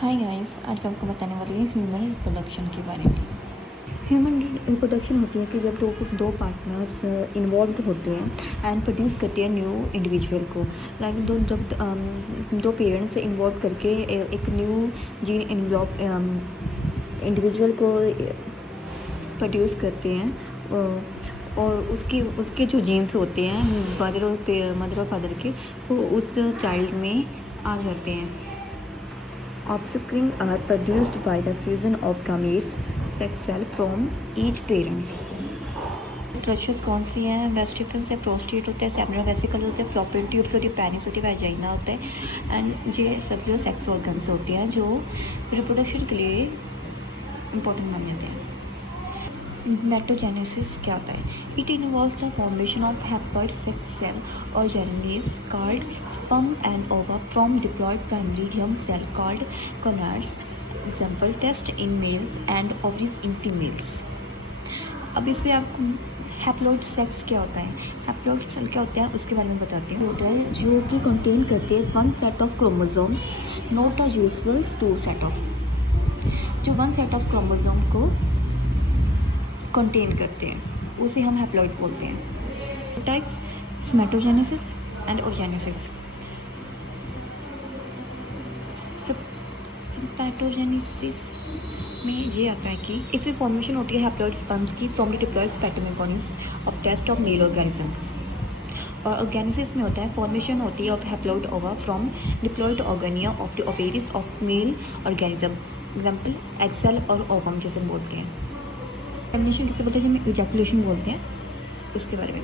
Hi guys, आज मैं आपको बताने वाली हूँ ह्यूमन रिप्रोडक्शन के बारे में। ह्यूमन रिप्रोडक्शन होती है कि जब दो पार्टनर्स इन्वॉल्व होते हैं एंड प्रोड्यूस करते हैं न्यू इंडिविजुअल को। लाइक दो पेरेंट्स इन्वॉल्व करके एक न्यू जीन इंडिविजुअल को प्रोड्यूस करते हैं और उसके जो जीन्स होते हैं मदर और फादर के, वो उस चाइल्ड में आ जाते हैं। Offspring are produced by the fusion of gametes, sex cell from each parents. Structures कौन सी हैं? वेस्टिकल्स है, प्रोस्टेट होता है, सेमिनल वेसिकल होता है, फ्लोपियन ट्यूब्स होती है, पेनिस होती है, वेजाइना होता है एंड ये सब जो सेक्स ऑर्गन्स होते हैं जो रिप्रोडक्शन के लिए इम्पोर्टेंट माने जाते हैं। Mitogenesis क्या होता है? It involves the formation of haploid sex cell or germlets called sperm and ova from diploid primary germ cell called gonads. Example test in males and ovaries in females. अब इसमें आपको haploid sex क्या होता है, haploid cell क्या होता है उसके बारे में बताती हूँ। होता है जो कि कंटेन करते हैं one set of chromosomes, not a useful two set of, जो वन सेट ऑफ क्रोमोसोम को कंटेन करते हैं उसे हम हैप्लॉइड बोलते हैं। Types spermatogenesis and oogenesis. Spermatogenesis में ये आता है कि इसमें फॉर्मेशन होती है हैप्लॉइड स्पर्म्स की from the diploid spermatogonia of testes of male organisms. और ऑर्गेनेसिस में होता है फॉर्मेशन होती है of haploid ova from diploid oogonia of the ovaries of male organism. Example egg cell और ओवम जैसे बोलते हैं। एमिनेशन किसे बोलते हैं, जिसमें इजैकुलेशन बोलते हैं, उसके बारे में।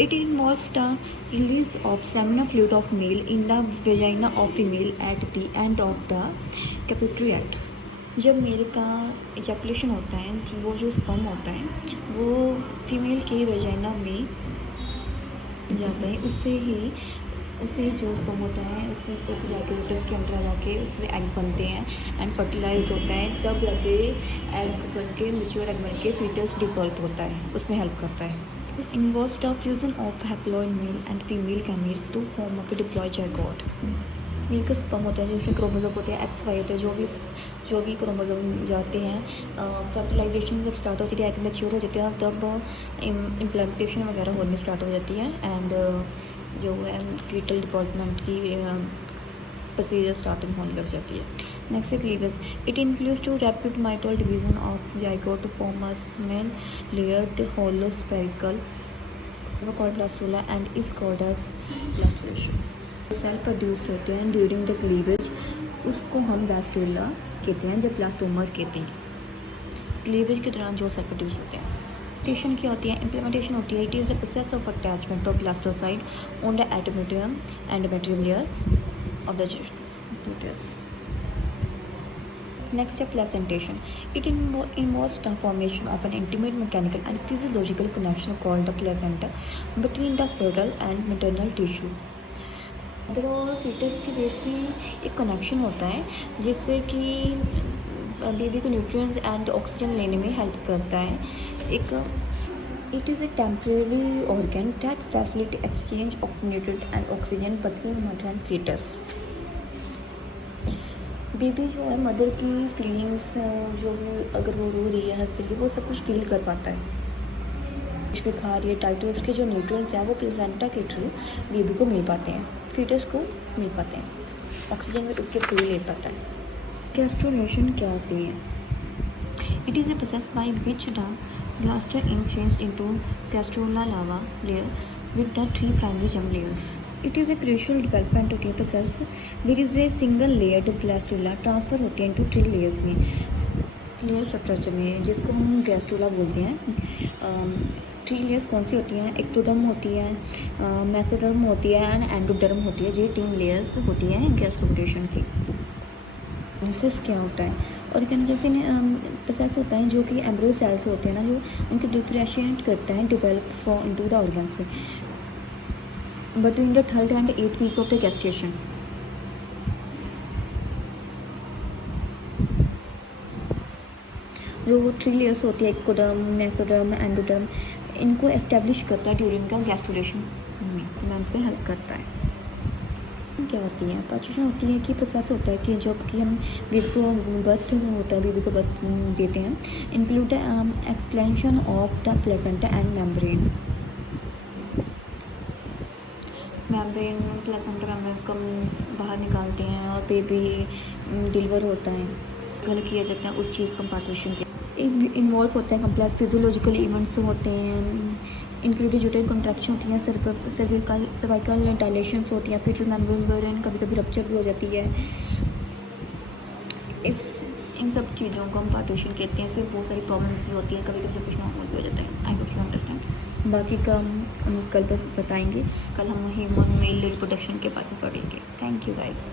It involves the release of seminal fluid of male in the vagina of female at the end of the copulatory act. जब मेल का इजैकुलेशन होता है, वो जो स्पर्म होता है वो फीमेल के वेजाइना में जाता है, उससे जो स्पर्म होता है उससे जाके यूट्रस के अंदर आ जाके उसमें एग बनते हैं एंड फर्टिलाइज होता है, तब जाके एग बन के मैच्योर एग बन के फीटस डिवेलप होता है, उसमें हेल्प करता है। Involves the fusion of haploid male and female gametes to form a diploid zygote. Male का स्पर्म होता है जिसमें क्रोमोसोम होते हैं, एक्स वाई होते हैं, जो भी क्रोमोसोम जाते हैं। फर्टिलाइजेशन जब स्टार्ट होती है, एग मैच्योर हो जाते हैं, तब इम्प्लांटेशन वगैरह होने स्टार्ट हो जाती है एंड जो है फीटल डिपार्टमेंट की प्रोसीजर स्टार्टिंग होने लग जाती है। नेक्स्ट है cleavage. It includes to rapid mitotic division of zygote to form a small layered hollow spherical called blastula and is called as blastulation. Cell produce होते हैं ड्यूरिंग द क्लीवेज, उसको हम blastula कहते हैं, जब ब्लास्टोमर कहते हैं। क्लीवेज के दौरान जो सेल प्रोड्यूस होते हैं। इम्प्लीमेंटेशन क्या होती है? इम्प्लीमेंटेशन होती है it is the process of attachment of blastocyst on the endometrium endometrium layer of the uterus. Next step, placentation. It involves the formation of an intimate mechanical and physiological connection called the placenta between the fetal and maternal tissue. Mother और foetus के base में एक connection होता है जिससे कि baby को nutrients and oxygen लेने में हेल्प करता है। It is a temporary organ that facilitates exchange of nutrients and oxygen between mother and fetus. Baby जो है मदर की फीलिंग्स, जो अगर वो रो रही है, हंस रही है, वो सब कुछ फील कर पाता है। कुछ भी खा रही है, टाइटल उसके जो न्यूट्रिएंट्स हैं वो प्लेसेंटा के थ्रू बेबी को मिल पाते हैं, फीटस को मिल पाते हैं, ऑक्सीजन भी उसके थ्रू ले पाता है। गैस्ट्रुलेशन क्या होती है? It is a process by which the blaster ink changed into gastrula lava layer with the three primary germ layers. It is a crucial development of the process. There is a single layered blastula transfer होती है into three layers में, layer structure में, जिसको हम gastrula बोलते हैं। Three layers कौन सी होती हैं? एक्टोडर्म होती है, मेसोडर्म होती है एंड एंडोडर्म होती है। ये तीन लेयर्स होती हैं गैस्ट्रुलेशन की। प्रोसेस क्या होता है? ऑर्गेनाइजेशन प्रोसेस होता है जो कि एम्ब्रियो सेल्स होते हैं ना, जो उनको डिफ्रेंशिएट करता है, develop for into the organs में between the 3rd and 8th week of the gestation. जो थ्री लेयर्स होती है, एक्टोडर्म, मेसोडर्म, एंडोडर्म, इनको एस्टेब्लिश करता है ड्यूरिंग का गैस्ट्रुलेशन में पे हेल्प करता है। क्या होती है? पार्टीशन होती है कि प्रोसेस होता है कि जब कि हम बेबी को बर्थ होता है, बेबी को बर्थ देते हैं, include explanation of the placenta and membrane. Membrane placenta membrane को हम बाहर निकालते हैं और बेबी डिलीवर होता है, हल किया जाता है, उस चीज़ को पार्टीशन के इन्वॉल्व होता है। कम्प्लेक्स फिजियोलॉजिकल इवेंट्स होते हैं, इंक्लूडिंग यूटेराइन कॉन्ट्रैक्शन होती है, सर्वाइकल डायलेशंस होती हैं, फिर जो मेम्ब्रेन कभी कभी रप्चर भी हो जाती है। इन सब चीज़ों को हम पार्टीशन कहते हैं। इसमें बहुत सारी प्रॉब्लम्स भी होती हैं, कभी कभी सब कुछ नॉर्मल भी हो जाता है। I hope you understand. बाकी का हम कल बताएंगे। कल हम ह्यूमन मेल रिप्रोडक्शन के बारे में पढ़ेंगे। Thank you guys.